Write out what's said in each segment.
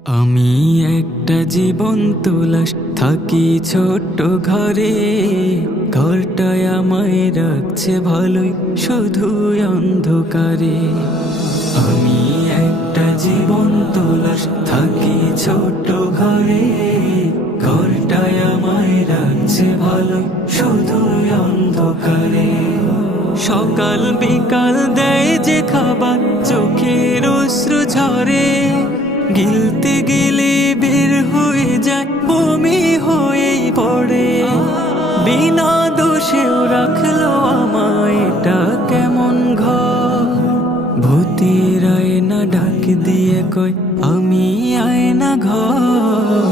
আমি একটা জীবন্ত লাশ, থাকি ছোট্ট ঘরে। ঘরটায় আমায় রাখছে ভালোই, শুধু অন্ধকারে। আমি একটা জীবন্ত লাশ, থাকি ছোট্ট ঘরে। ঘরটায় আমায় রাখছে ভালোই, শুধু অন্ধকারে। সকাল বিকাল দেয় যে খাবার, চোখের অশ্রু ঝরে। গিলতে গেলে বের হয়ে যায়, বমি হয়েই পড়ে। বিনা দোষেও রাখলো আমায়, এটা কেমন ঘর। ভূতের আয়না ডাক দিয়ে কয়, আমি আয়না ঘর।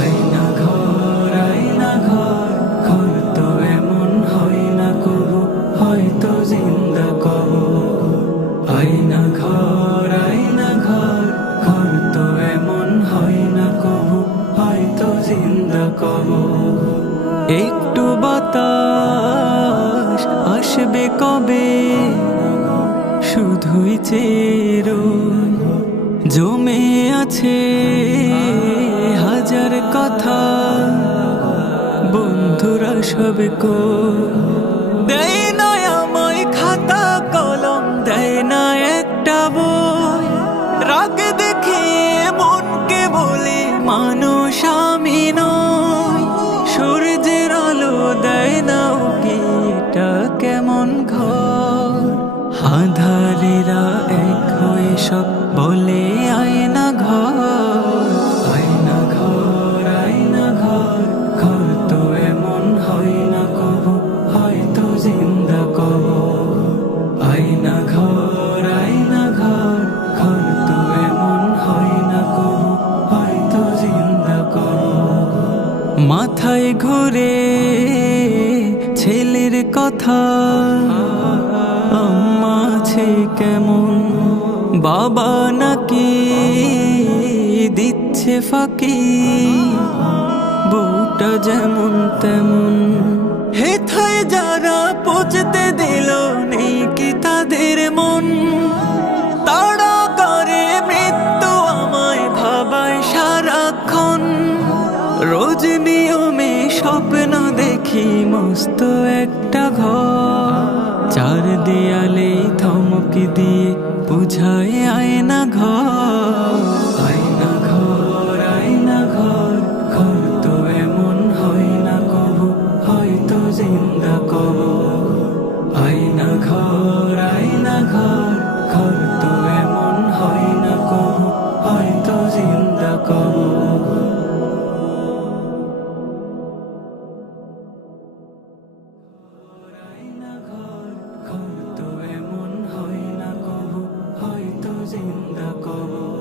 আয়না ঘর, আয়না ঘর, ঘর তো এমন হয় না কবু, হয়তো জিন্দা কবর। আয়না ঘর, আয়না ঘর, ঘর তো এমন হয় না কবু, হয়তো জিন্দা কবর। একটু বাতাস আসবে কবে, শুধুই চেরো জমে আছে হাজার কথা। বন্ধুরা সব কো দেয় না আমায় খাতা কলম, দেয় না একটা বই। রাগ দেখে মনকে বলে মানুষ আমি নই। সূর্যের আলো দেয় না ওকে, এটা কেমন ঘর। আঁধারেরা এক হয়ে সব বলে আয়না ঘর। আয়না ঘর, আয়না ঘর, ঘর তো এমন হয় না কবু, হয়তো জিন্দা কবর। আয়না ঘর, আয়না ঘর, ঘর তো এমন হয় না কবু, হয়তো জিন্দা কবর। মাথায় ঘুরে ছেলের কথা, আম্মা আছে কেমন, বাবা নাকি দিচ্ছে ফাঁকি। বউটা যেমন তেমন, হেথায় যারা পচতে দিল, নেই কি তাদের মন। তাড়া করে মৃত্যু আমায় ভাবায় সারাক্ষণ। রোজ নিয়মে স্বপ্ন দেখি মস্ত একটা ঘর। চার দেয়ালে ধমক দিয়ে বুঝায় আয়না ঘর। আয়না ঘর, আয়না ঘর, ঘর তো এমন হয় না কবু, হয়তো জিন্দা কবর। আয়না ঘর, আয়না ঘর, ঘর তো এমন হয় না কবু, হয়তো জিন্দা কবর। ঘর তো এমন হয় না কবু, হয়তো জিন্দা কবর।